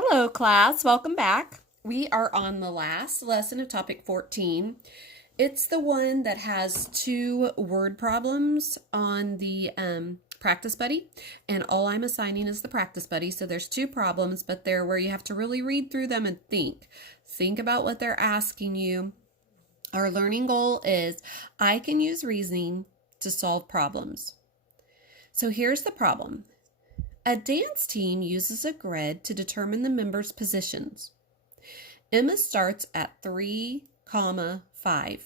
Hello, class. Welcome back. We are on the last lesson of topic 14. It's the one that has two word problems on the practice buddy, and all I'm assigning is the practice buddy. So there's two problems, but they're where you have to really read through them and think. Think about what they're asking you. Our learning goal is I can use reasoning to solve problems. So here's the problem. A dance team uses a grid to determine the members' positions. Emma starts at 3,5.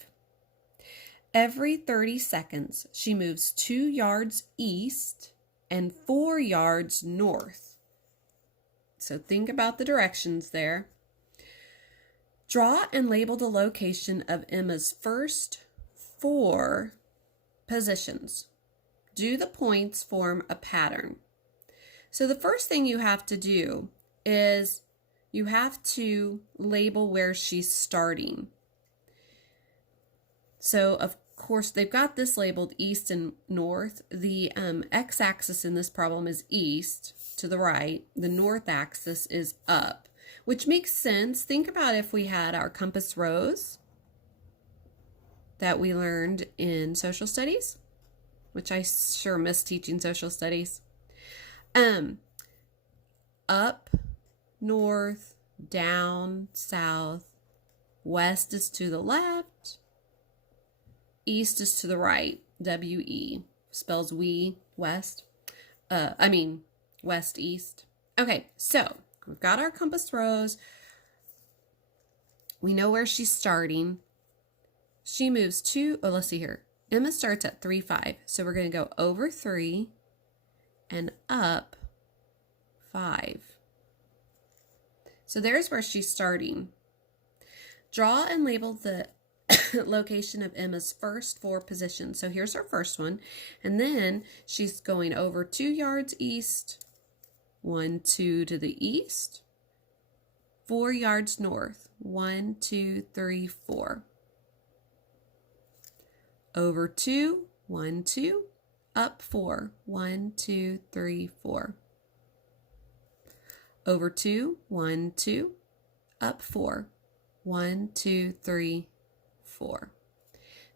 Every 30 seconds, she moves 2 yards east and 4 yards north. So think about the directions there. Draw and label the location of Emma's first 4 positions. Do the points form a pattern? So the first thing you have to do is you have to label where she's starting. So of course they've got this labeled east and north. The x-axis in this problem is east to the right. The north axis is up, which makes sense. Think about if we had our compass rose that we learned in social studies, which I sure miss teaching social studies. Up, north, down, south, west is to the left, east is to the right, W-E, spells we, west, west, east. Okay, so we've got our compass rose. We know where she's starting. She moves let's see here. Emma starts at 3,5, so we're going to go over 3 and up 5. So there's where she's starting. Draw and label the location of Emma's first 4 positions. So here's her first one. And then she's going over 2 yards east, 1, 2 to the east, 4 yards north, 1, 2, 3, 4. Over 2, 1, 2, up 4, 1, 2, 3, 4. Over 2, 1, 2, up 4, 1, 2, 3, 4.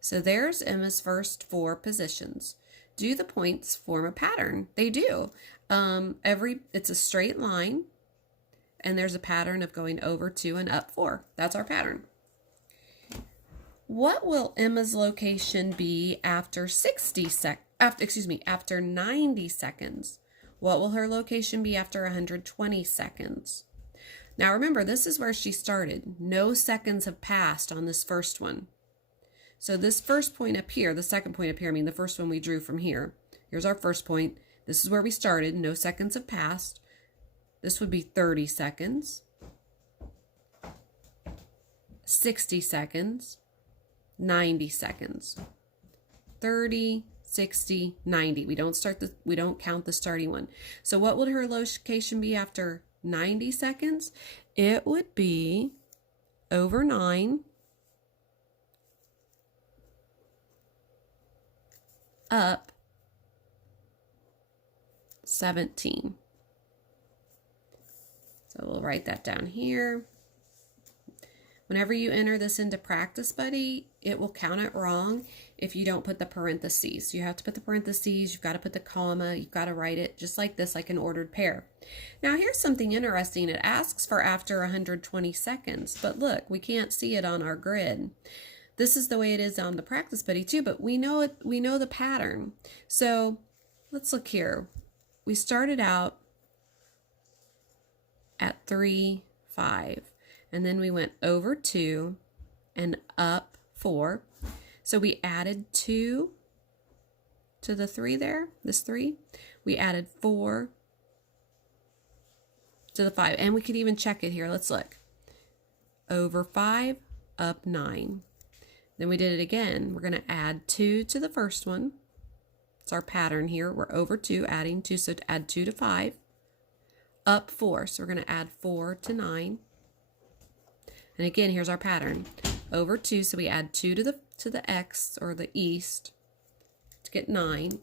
So there's Emma's first 4 positions. Do the points form a pattern? They do. It's a straight line, and there's a pattern of going over 2 and up 4. That's our pattern. What will Emma's location be after after 90 seconds? What will her location be after 120 seconds? Now remember, this is where she started. No seconds have passed on this first one. So this first point up here, the second point up here, the first one we drew from here. Here's our first point. This is where we started. No seconds have passed. This would be 30 seconds, 60 seconds, 90 seconds, 30, 60, 90. We don't count the starting one. So what would her location be after 90 seconds? It would be over 9, up 17. So we'll write that down here. Whenever you enter this into Practice Buddy, it will count it wrong if you don't put the parentheses. You have to put the parentheses, you've got to put the comma, you've got to write it just like this, like an ordered pair. Now here's something interesting. It asks for after 120 seconds, but look, we can't see it on our grid. This is the way it is on the Practice Buddy too, but we know it. We know the pattern. So let's look here. We started out at 3, 5. And then we went over 2 and up 4. So we added 2 to the 3 there, this 3. We added 4 to the 5. And we could even check it here. Let's look. Over 5, up 9. Then we did it again. We're going to add 2 to the first one. It's our pattern here. We're over 2, adding 2. So to add 2 to 5. Up 4. So we're going to add 4 to 9. And again, here's our pattern. Over 2, so we add 2 to the x, or the east, to get 9.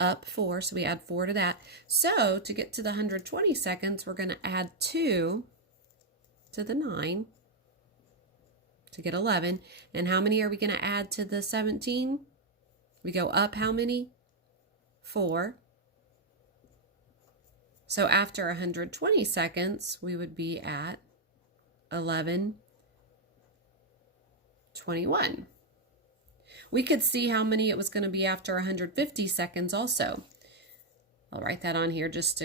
up 4, so we add 4 to that. So to get to the 120 seconds, we're going to add 2 to the 9 to get 11. And how many are we going to add to the 17? We go up how many? 4. So after 120 seconds, we would be at 11:21. We could see how many it was going to be after 150 seconds also. I'll write that on here just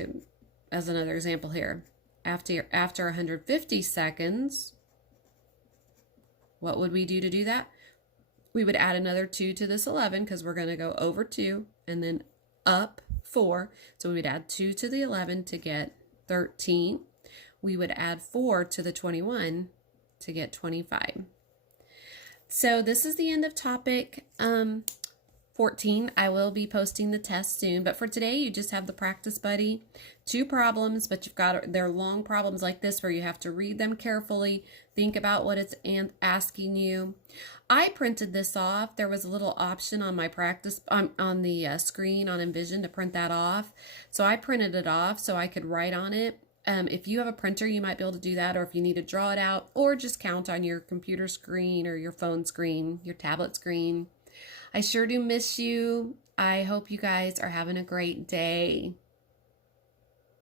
as another example here. After 150 seconds, what would we do to do that? We would add another 2 to this 11 because we're going to go over 2 and then up 4. So we would add 2 to the 11 to get 13. We would add 4 to the 21 to get 25. So this is the end of topic 14. I will be posting the test soon, but for today you just have the practice buddy, 2 problems, but they're long problems like this where you have to read them carefully, think about what it's asking you. I printed this off. There was a little option on my practice on the screen on Envision to print that off, so I printed it off so I could write on it. If you have a printer, you might be able to do that, or if you need to draw it out, or just count on your computer screen or your phone screen, your tablet screen. I sure do miss you. I hope you guys are having a great day.